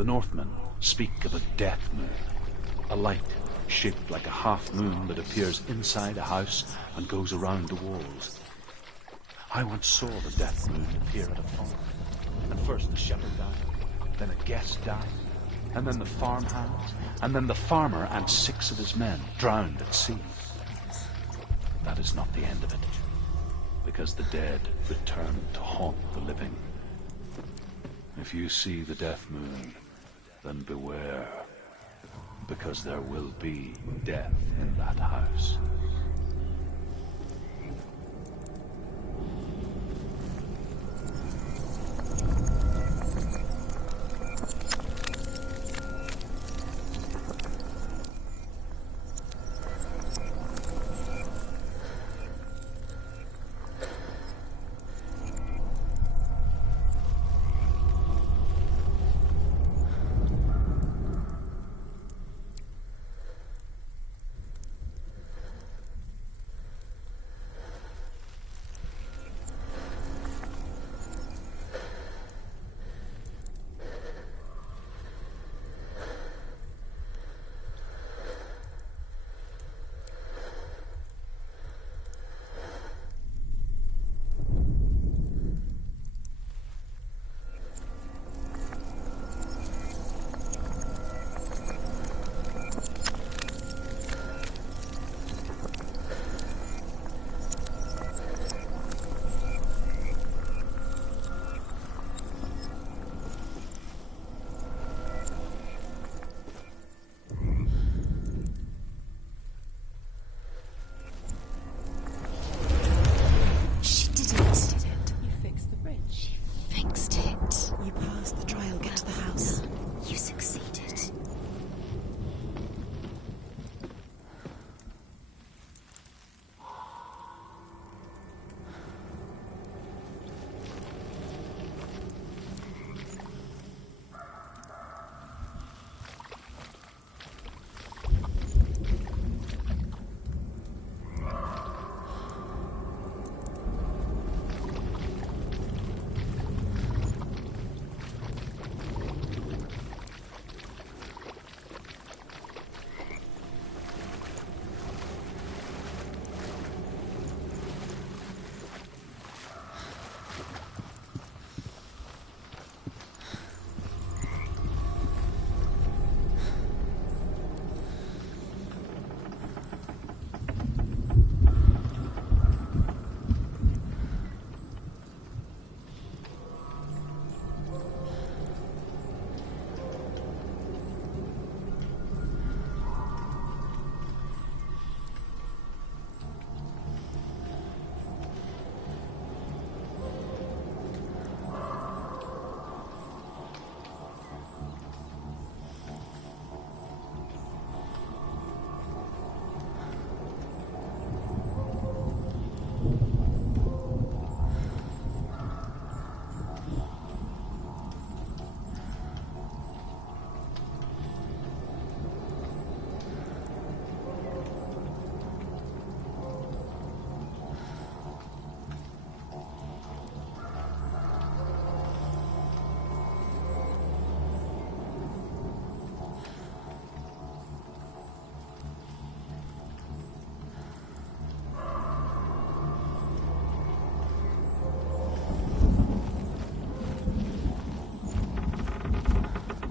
The Northmen speak of a death moon, a light shaped like a half moon that appears inside a house and goes around the walls. I once saw the death moon appear at a farm, and first the shepherd died, then a guest died, and then the farmhands, and then the farmer and 6 of his men drowned at sea. That is not the end of it, because the dead return to haunt the living. If you see the death moon, then beware, because there will be death in that house.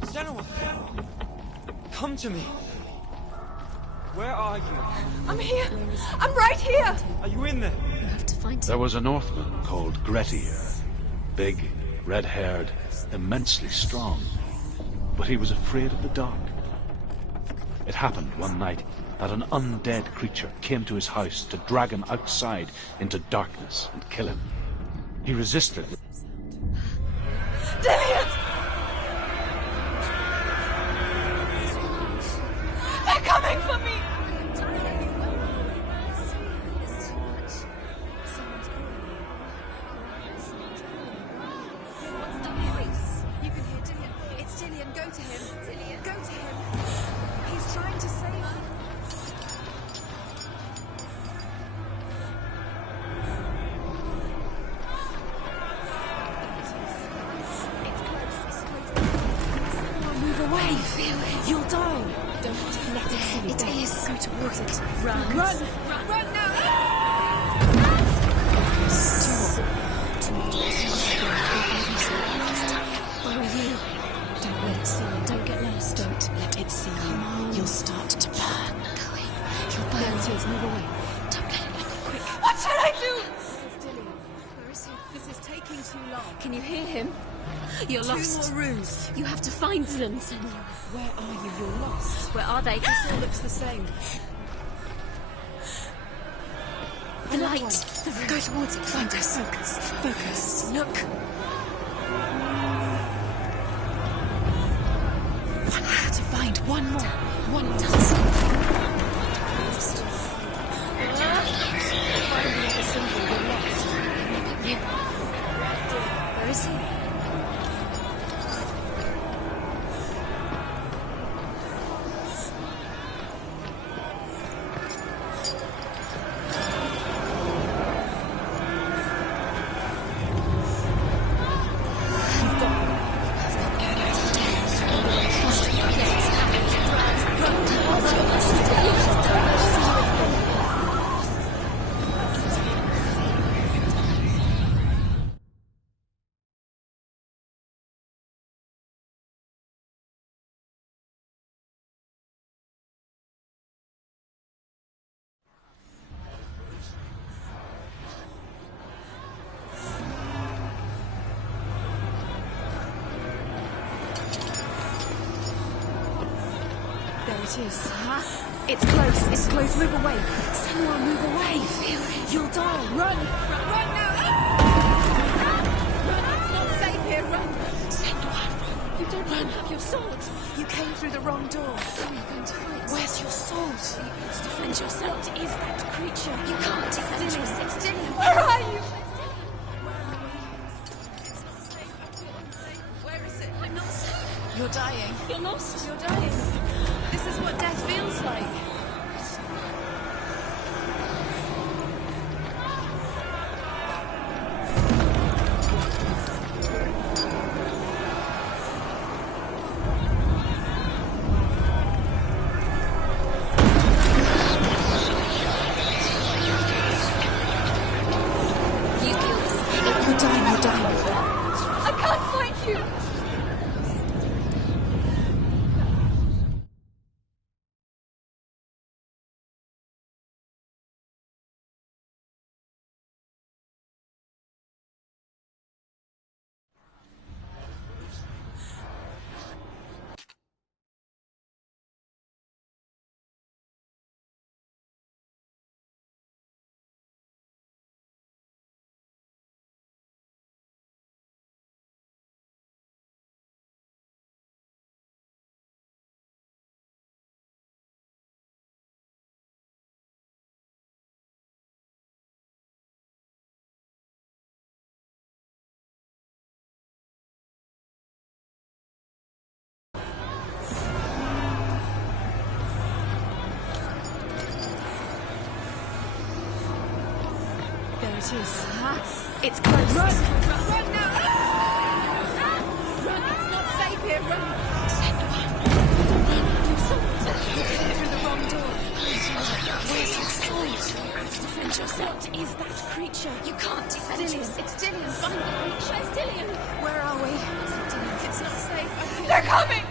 Senu! Come to me! Where are you? I'm here! I'm right here! Are you in there? You have to find There him. was a Northman called Grettir, big, red-haired, immensely strong, but he was afraid of the dark. It happened one night that an undead creature came to his house to drag him outside into darkness and kill him. He resisted. Dillian! They're coming for me! You can hear Dillian. It's Dillian. Go to him. Dillian, go to him. He's trying to save you. It's close. It's close. away. Feel it. You'll die. Don't let it see you. It is. Go towards it. Run. Run. Run now. Where are you? Don't let it see you. Don't get lost. Don't let it see you. You'll start to burn. Going. You'll burn. There it is. Move away. Don't let it look quick. What should I do? Where is he? This is taking too long. Can you hear him? You're lost. 2 more rooms. You have to find them, Senu. Where are you? You're lost. Where are they? This all looks the same. The light. The room. Go towards it. Find us. Focus. Focus. Look. One more to find. One more. One does. Find the other symbol. You're lost. Where is he? It is. It's close. It's close. Move away. Someone move away. Feel it. You'll die. Run. Run now. Run. It's not safe here. Run. Senu, you don't have your sword. You came through the wrong door. Who are you going to fight? Where's your sword? Are you going to defend yourself? What is that creature? You can't defend yourself. It's still. Where are you? Where is it? I'm not safe. You're dying. You're lost. You're dying. This is what death feels like. You killed us. You're dying, you're dying. I can't fight you. It is. It's close. Run! Run now! Run! It's not safe here. Run! Senu, run! Your sword. You came through the wrong door. Where's your sword? Defend yourself. What is that creature? You can't defend yourself. It's Dillian. Find the creature. Where's Dillian? Where are we? It's not safe. They're coming!